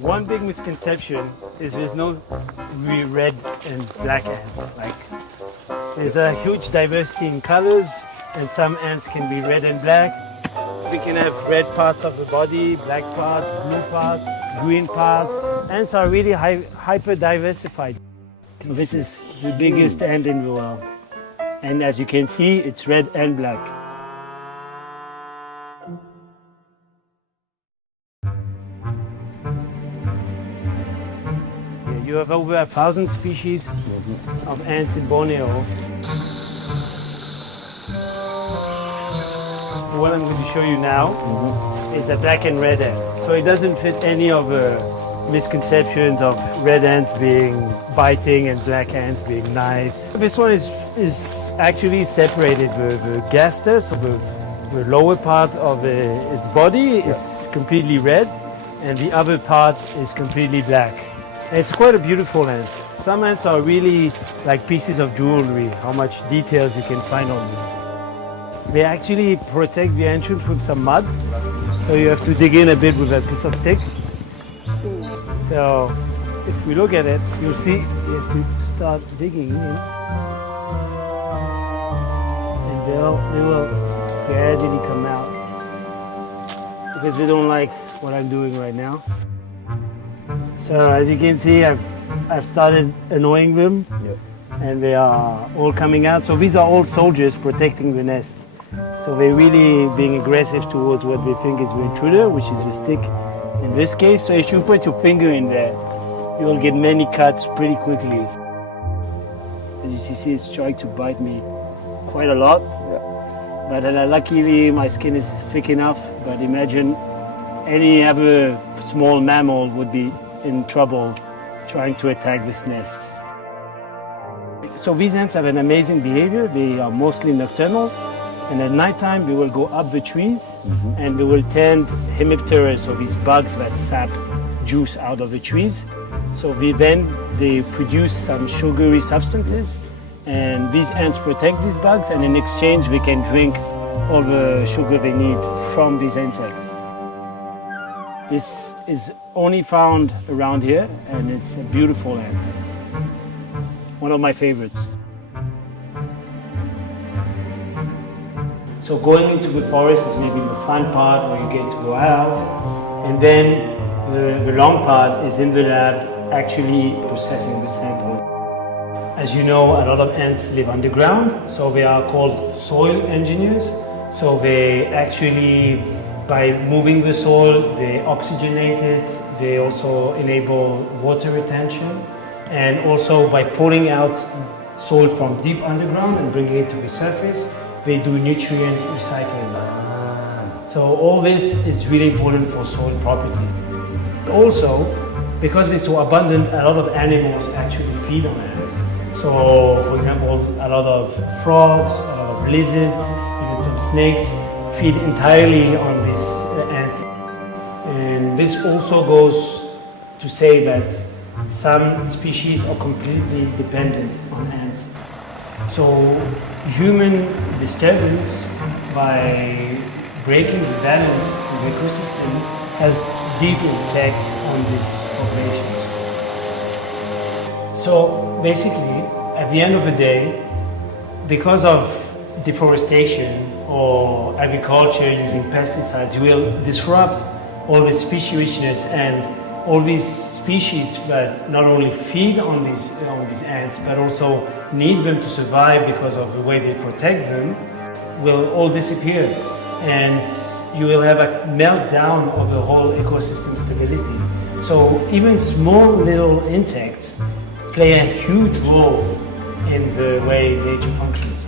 One big misconception is there's no red and black ants. Like, there's a huge diversity in colors, and some ants can be red and black. We can have red parts of the body, black parts, blue parts, green parts. Ants are really hyper diversified. This is the biggest ant in the world. And as you can see, it's red and black. You have over 1,000 species of ants in Borneo. What I'm going to show you now is a black and red ant. So it doesn't fit any of the misconceptions of red ants being biting and black ants being nice. This one is actually separated. The gaster, so the lower part of its body is completely red, and the other part is completely black. It's quite a beautiful ant. Some ants are really like pieces of jewelry, how much details you can find on them. They actually protect the entrance with some mud, so you have to dig in a bit with a piece of stick. So if we look at it, you'll see you have to start digging in, and they will gradually come out because they don't like what I'm doing right now. So as you can see, I've started annoying them, and they are all coming out. So these are all soldiers protecting the nest. So they're really being aggressive towards what they think is the intruder, which is the stick in this case. So if you put your finger in there, you will get many cuts pretty quickly. As you see, it's trying to bite me quite a lot. But luckily my skin is thick enough. But imagine any other small mammal would be in trouble trying to attack this nest. So these ants have an amazing behavior. They are mostly nocturnal, and at nighttime they will go up the trees and they will tend hemipteras, so these bugs that sap juice out of the trees. So they produce some sugary substances, and these ants protect these bugs, and in exchange they can drink all the sugar they need from these insects. This is only found around here, and it's a beautiful ant. One of my favorites. So going into the forest is maybe the fun part where you get to go out, and then the long part is in the lab actually processing the sample. As you know, a lot of ants live underground, so they are called soil engineers. So they actually, by moving the soil, they oxygenate it, they also enable water retention, and also by pulling out soil from deep underground and bringing it to the surface, they do nutrient recycling. So all this is really important for soil properties. Also, because they're so abundant, a lot of animals actually feed on ants. So, for example, a lot of frogs, a lot of lizards, even some snakes feed entirely on these ants. And this also goes to say that some species are completely dependent on ants. So human disturbance by breaking the balance of the ecosystem has deep effects on this population. So basically, at the end of the day, because of deforestation or agriculture using pesticides, will disrupt all the species richness, and all these species that not only feed on these ants but also need them to survive because of the way they protect them will all disappear, and you will have a meltdown of the whole ecosystem stability. So even small little insects play a huge role in the way nature functions.